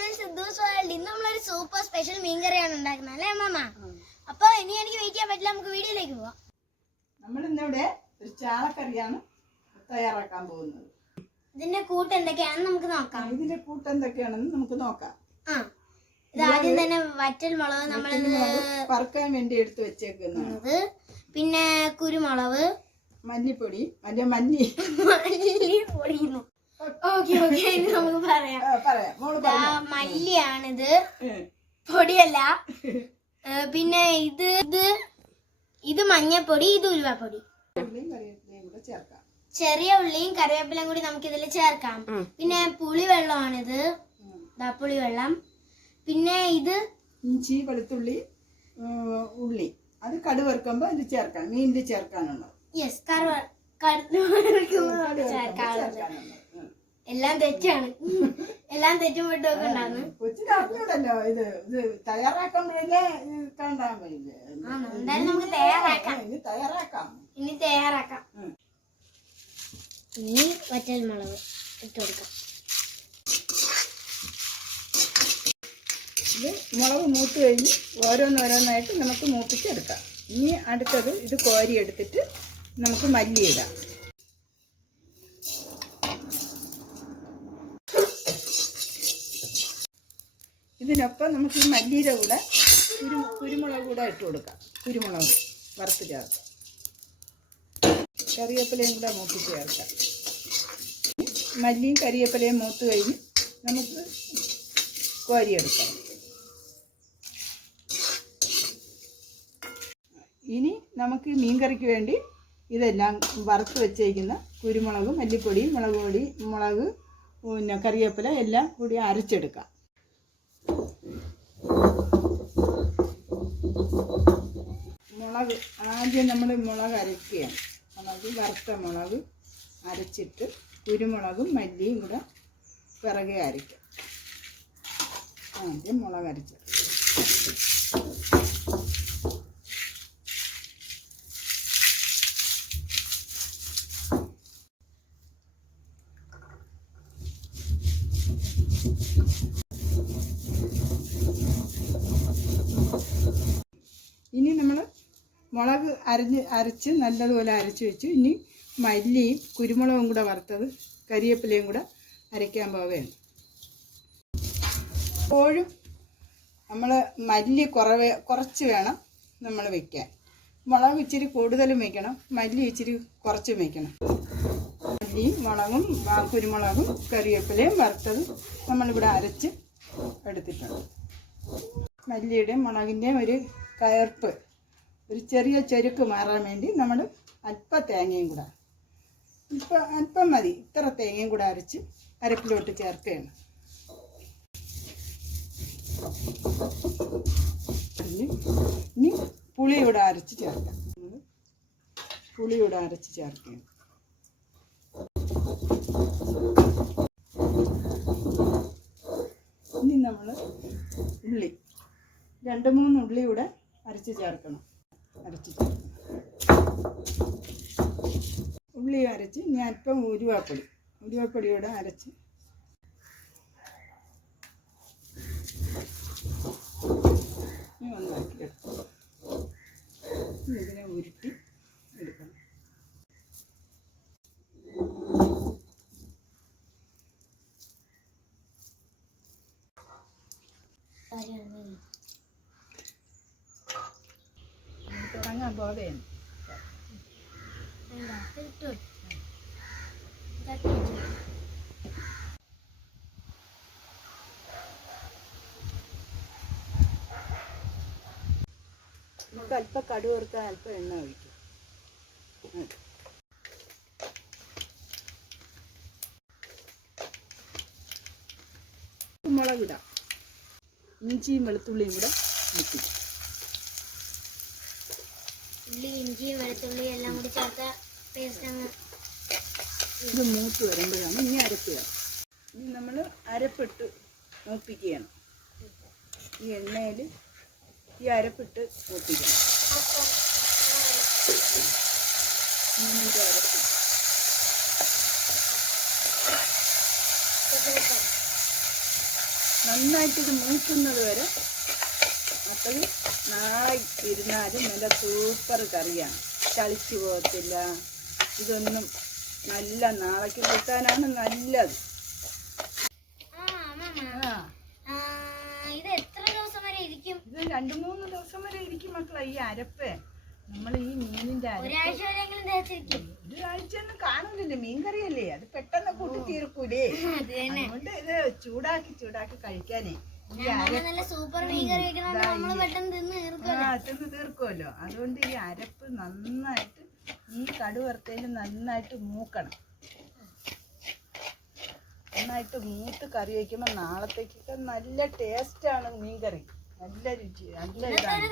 Channel ഇന്ന് നമ്മളൊരു super special മീൻകറിയാണ് ഉണ്ടാക്കുന്നത് അല്ലേ മാമ അപ്പൊ ഇനി എനിക്ക് വെയിറ്റ് ചെയ്യാൻ പറ്റില്ല നമുക്ക് വീഡിയോയിലേക്ക് പോവാം. നമ്മൾ ഇന്നിവിടെ ഒരു ചാളക്കറിയാണ് തയ്യാറാക്കാൻ പോകുന്നത്. ഇതിന്റെ കൂട്ട് എന്തൊക്കെയാണെന്ന് നമുക്ക് നോക്കാം. ഇതിന്റെ കൂട്ട് എന്തൊക്കെയാണെന്ന് നമുക്ക് നോക്കാം. ഇത് ആദ്യം തന്നെ വറ്റൽ മുളക് നമ്മൾ പറക്കാൻ വേണ്ടി എടുത്ത് വെച്ചേക്കുന്നത് പിന്നെ കുരുമുളക് മല്ലിപ്പൊടി അല്ലെ മല്ലി. മല്ലി പൊടിയുന്നു. ഓക്കെ ഓക്കെ ഇനി നമുക്ക് പറയാം. പറയാം. മോൾ ദാ പറഞ്ഞോ. മല്ലിയാണിത്. പൊടിയല്ല. പിന്നെ ഇത് ഇത് ഇത് മഞ്ഞപ്പൊടി ഇത് ഉലുവപ്പൊടി. ചെറിയ ഉള്ളിയും കറിവേപ്പിലയും കൂടി നമുക്ക് ഇതിൽ ചേർക്കാം. പിന്നെ പുളിവെള്ളമാണിത്. പുളിവെള്ളം. പിന്നെ ഇത് ഇഞ്ചി വെളുത്തുള്ളി ഉള്ളി. അത് കടുവറുക്കുമ്പോൾ ഇത് ചേർക്കാം മീനിൽ ചേർക്കാനുള്ളത്. യെസ് കറുവ കടുവറുക്കുമ്പോൾ ചേർക്കാനുള്ളത്. എല്ലാം തെറ്റാണ്. എല്ലാം തെറ്റും പോയിട്ട് കൊച്ചിന് അറിഞ്ഞൂടല്ലോ ഇത് ഇത് തയ്യാറാക്കുമ്പോഴല്ലേ ഇത് കണ്ടാൻ വരില്ലേ ആ എന്തായാലും നമുക്ക് തയ്യാറാക്കാം. ഇത് തയ്യാറാക്കാം. ഇനി തയ്യാറാക്കാം. ഉം. ഇനി വറ്റൽ മുളക് ഇട്ട് കൊടുക്കാം. ഇത് മുളക് മൂത്ത് കഴിഞ്ഞ് ഓരോന്നോരോന്നായിട്ട് നമുക്ക് മൂപ്പിച്ചെടുക്കാം. ഇനി അടുത്തത് ഇത് കോരി എടുത്തിട്ട് നമുക്ക് മല്ലി ഇടാം ഇതിനൊപ്പം നമുക്ക് ഈ മല്ലിയുടെ കൂടെ കുരു കുരുമുളക് കൂടെ ഇട്ട് കൊടുക്കാം. കുരുമുളക് വറുത്ത് ചേർക്കാം. കറിവേപ്പിലയും കൂടെ മൂത്ത് ചേർക്കാം. മല്ലിയും കറിവേപ്പിലയും മൂത്ത് കഴിഞ്ഞ് നമുക്ക് കോരിയെടുക്കാം ഇനി നമുക്ക് മീൻകറിക്ക് വേണ്ടി ഇതെല്ലാം വറുത്ത് വെച്ചേക്കുന്ന കുരുമുളകും മല്ലിപ്പൊടിയും മുളക് പൊടി മുളക് പിന്നെ കറിവേപ്പില എല്ലാം കൂടി അരച്ചെടുക്കാം. മുളക്. ആദ്യം നമ്മൾ മുളക് അരയ്ക്കുകയാണ് മുളക് വറുത്ത മുളക് അരച്ചിട്ട് കുരുമുളകും മല്ലിയും കൂടെ പിറകെ അരയ്ക്കും. ആദ്യം മുളക് അരച്ചത് ഇനി നമ്മൾ മുളക് അരഞ്ഞ് അരച്ച് നല്ലതുപോലെ അരച്ച് വെച്ചു. ഇനി മല്ലിയും കുരുമുളകും കൂടെ വറുത്തത് കരിയേപ്പിലയും കൂടെ അരയ്ക്കാൻ പോവുകയാണ്. എപ്പോഴും നമ്മൾ മല്ലി കുറവേ കുറച്ച് വേണം നമ്മൾ വെക്കാൻ. മുളക് ഇച്ചിരി കൂടുതലും വെക്കണം. മല്ലി ഇച്ചിരി കുറച്ച് വെക്കണം. മല്ലിയും മുളകും കുരുമുളകും കറിവേപ്പിലയും വറുത്തത് നമ്മളിവിടെ അരച്ച് എടുത്തിട്ടുണ്ട്. മല്ലിയുടെയും മുളകിന്റെയും ഒരു കയർപ്പ് ഒരു ചെറിയ ചെരുക്ക് മാറാൻ വേണ്ടി നമ്മൾ അല്പ തേങ്ങയും കൂടെ ഇപ്പം അല്പം മതി. ഇത്ര തേങ്ങയും കൂടെ അരച്ച് അരപ്പിലോട്ട് ചേർക്കുകയാണ്. ഇനി പുളി അരച്ച് ചേർക്കാം. പുളി അരച്ച് ചേർക്കുകയാണ്. ഇനി നമ്മൾ ഉള്ളി രണ്ട് മൂന്ന് ഉള്ളി അരച്ച് ചേർക്കണം. അരച്ച് ചേർക്കണം ഉള്ളി അരച്ച് ഇനി അല്പം ഉരുവാപ്പൊടി. ഉരുവാപ്പൊടിയോടെ അരച്ച്. ഇനി ഒന്നാക്കി എടുക്കണം ഇനി ഇതിനെ ഉരുട്ടി എടുക്കണം ഇനി തുടങ്ങാൻ പോവുകയാണ് എന്താ ഇട്ടു തട്ടി വെച്ചു. നമുക്ക് അല്പം കടു വറുക്കാൻ അല്പം എണ്ണ ഒഴിക്കും. മുളകിടാം ഇഞ്ചിയും വെളുത്തുള്ളിയും കൂടെ മുക്കി ഉള്ളി ഇഞ്ചി വെളുത്തുള്ളി എല്ലാം കൂടി ചേർത്ത പേസ്റ്റ് അങ്ങ് ഇത് മൂത്ത് വരുമ്പോഴാണ് ഇനി അരക്കുക ഇനി നമ്മൾ അരപ്പിട്ട് മൂപ്പിക്കുകയാണ്. ഈ എണ്ണയിൽ ഈ അരപ്പിട്ട് പൊട്ടിക്കണം. മീനിന്റെ അരപ്പ് നന്നായിട്ട് ഇത് മൂക്കുന്നത് വരെ അപ്പോൾ നാളെ ഇരുന്നാലും നല്ല സൂപ്പർ കറിയാണ്. ചളിച്ചു പോകത്തില്ല. ഇതൊന്നും നല്ല നാളേക്ക് കൂട്ടാനാണ് നല്ലത് ആ അമ്മമ്മ ആ ആ, ഇത് എത്ര ദിവസം വരെ ഇരിക്കും ഇത് രണ്ട് മൂന്ന് ദിവസം വരെ ഇരിക്കും മക്കളെ ഈ അരപ്പ്. നമ്മൾ ഈ മീനിന്റെ ഒരാഴ്ച ഒന്നും കാണുന്നില്ല ഒരാഴ്ചയൊന്നും കാണുന്നില്ല മീൻകറിയല്ലേ? അത് പെട്ടെന്ന് കൂട്ടി തീർക്കൂലേ? അതുകൊണ്ട് ഇത് ചൂടാക്കി ചൂടാക്കി കഴിക്കാനേ. ീർക്കുമല്ലോ ആ തിന്ന് തീർക്കുമല്ലോ അതുകൊണ്ട് ഈ അരപ്പ് നന്നായിട്ട് ഈ കടുവറുത്തേൽ നന്നായിട്ട് മൂക്കണം. നന്നായിട്ട് മൂത്ത് കറി വയ്ക്കുമ്പോൾ നാളത്തേക്കൊക്കെ നല്ല ടേസ്റ്റ് ടേസ്റ്റാണ് മീൻകറി. നല്ല രുചി നല്ല ഇതാണ്.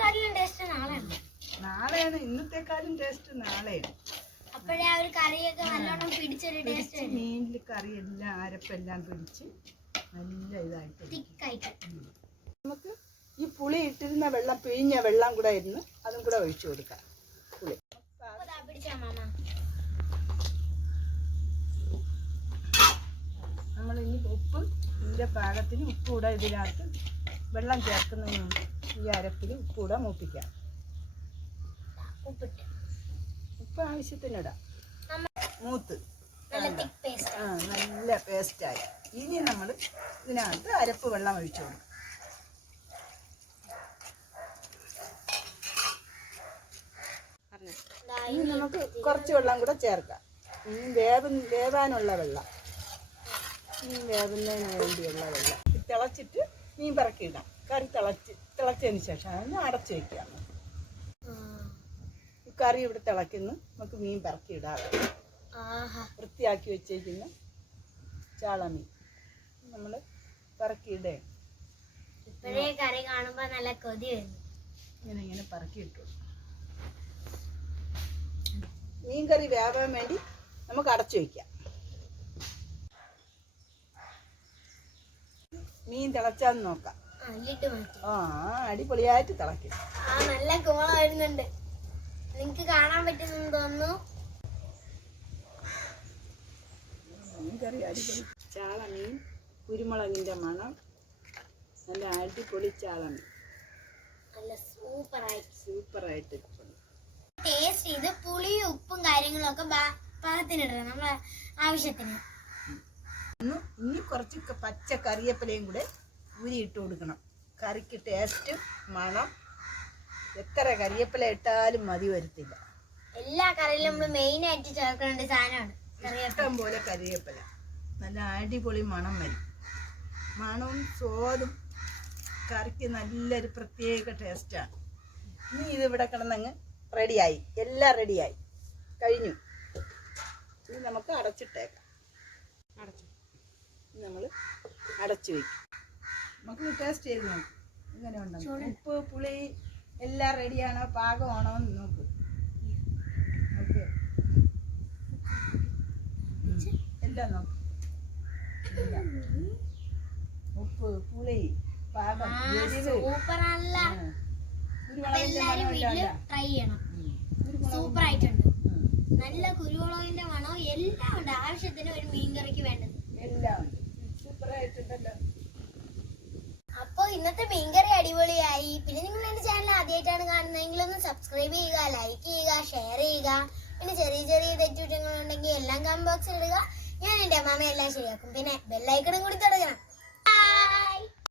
നാളെയാണ്. ഇന്നത്തെക്കാളും ടേസ്റ്റ് നാളെയാണ്. അപ്പോഴേ ആ ഒരു കറിയൊക്കെ നല്ലോണം പിടിച്ചൊരു ടേസ്റ്റ് പിടിച്ച് മീനിൽ കറി എല്ലാം അരപ്പെല്ലാം പിടിച്ച് നല്ല ഇതായിട്ട്. തിക്കായിട്ട്. നമുക്ക് ഈ പുളി ഇട്ടിരുന്ന വെള്ളം പിഴിഞ്ഞ വെള്ളം കൂടെ ഇരുന്ന് അതും കൂടെ ഒഴിച്ചു കൊടുക്കാം. പുളി. പിടിച്ചാ മാമ. നമ്മൾ ഇനി ഉപ്പ് ഇതിന്റെ പാകത്തിന് ഉപ്പ് കൂടെ ഇതിനകത്ത് വെള്ളം ചേർക്കുന്നതിന് മുമ്പ് ഈ അരപ്പിൽ ഉപ്പൂടെ കൂടെ മൂപ്പിക്കാം. ഉപ്പിട്ട്. ഉപ്പ് ആവശ്യത്തിനിടാം മൂത്ത്. ആ നല്ല പേസ്റ്റായി ഇനി നമ്മൾ ഇതിനകത്ത് അരപ്പ് വെള്ളം ഒഴിച്ചു കൊടുക്കും. ഇനി നമുക്ക് കുറച്ച് വെള്ളം കൂടെ ചേർക്കാം. ഇനി വേവ വേവാനുള്ള വെള്ളം. മീൻ വേവുന്നതിന് വേണ്ടിയുള്ള വെള്ളം. തിളച്ചിട്ട് മീൻ പറക്കിയിടാം കറി തിളച്ച് തിളച്ചതിന് ശേഷം അതിന് അടച്ചു വയ്ക്കാം കറി ഇവിടെ തിളയ്ക്കുന്നു. നമുക്ക് മീൻ പറക്കിയിടാം. ആഹാ. വൃത്തിയാക്കി വെച്ചേക്കുന്ന ചാളമീൻ നമ്മൾ പറക്കിയിടേ. ഇപ്പോഴേ കറി കാണുമ്പോ നല്ല കൊതി വരുന്നു ഇങ്ങനെ ഇങ്ങനെ പറക്കിയിട്ടു മീൻ കറി വേവാൻ വേണ്ടി നമുക്ക് അടച്ചു വയ്ക്കാം മീൻ തിളച്ചാന്ന് നോക്കാം. ആ അടിപൊളിയായിട്ട് തിളക്കി നല്ല കോള വരുന്നുണ്ട്. നിങ്ങക്ക് കാണാൻ പറ്റുന്നു തോന്നുന്നു. മീൻ കറി അടിപൊളി ചാളമീൻ കുരുമുളകിന്റെ മണം. നല്ല അടിപൊളി ചാളമീൻ നല്ല സൂപ്പറായി. സൂപ്പറായിട്ട് ഇരിപ്പുണ്ട്. ടേസ്റ്റ് ചെയ്ത് പുളിയും ഉപ്പും കാര്യങ്ങളും ഒക്കെ ബാ- പാകത്തിനിടണം നമ്മളെ ആവശ്യത്തിന്. ഇന്ന് ഇനി കുറച്ച് പച്ച കറിവേപ്പിലയും കൂടെ ഊരി ഇട്ട് കൊടുക്കണം. കറിക്ക് ടേസ്റ്റ് മണം. എത്ര കറിവേപ്പില ഇട്ടാലും മതി വരത്തില്ല. എല്ലാ കറിയിലും നമ്മൾ മെയിൻ ആയിട്ട് ചേർക്കേണ്ട സാധനമാണ് ഇഷ്ടം പോലെ കറിവേപ്പില. നല്ല അടിപൊളി മണം വരും. മണവും സ്വാദും കറിക്ക് നല്ലൊരു പ്രത്യേക ടേസ്റ്റാണ് ഇനി ഇതിവിടെ കിടന്നങ്ങ് റെഡിയായി എല്ലാം റെഡിയായി കഴിഞ്ഞു. ഇനി നമുക്ക് അടച്ചിട്ടേക്കാം. അടച്ചു നമ്മൾ അടച്ചു വയ്ക്കും നമുക്ക് ടേസ്റ്റ് ചെയ്ത് നോക്കും. ഇങ്ങനെ ഉണ്ടെന്ന് ഉപ്പ് പുളി എല്ലാം റെഡിയാണോ പാകമാണോ എന്ന് നോക്ക്. ഓക്കെ എല്ലാം നോക്ക്. എല്ലാം. ഉപ്പ് പുളി പാകം. മണം. സൂപ്പർ ആയിട്ടുണ്ട് നല്ല കുരുമുളകിന്റെ മണവും എല്ലാം ഉണ്ട്. ആവശ്യത്തിന് ഒരു മീൻകറിക്ക് വേണ്ടത്. എല്ലാം ഉണ്ട്. അപ്പൊ ഇന്നത്തെ മീൻകറി അടിപൊളിയായി. പിന്നെ നിങ്ങൾ എന്റെ ചാനൽ ആദ്യമായിട്ടാണ് കാണുന്നതെങ്കിൽ ഒന്ന് സബ്സ്ക്രൈബ് ചെയ്യുക ലൈക്ക് ചെയ്യുക ഷെയർ ചെയ്യുക. പിന്നെ ചെറിയ ചെറിയ തെറ്റുകുറ്റങ്ങളുണ്ടെങ്കിൽ എല്ലാം കമന്റ് ബോക്സിൽ ഇടുക. ഞാൻ എന്റെ അമ്മാമ എല്ലാം ശരിയാക്കും. പിന്നെ ബെല്ലൈക്കണും കൂടി തുടങ്ങണം.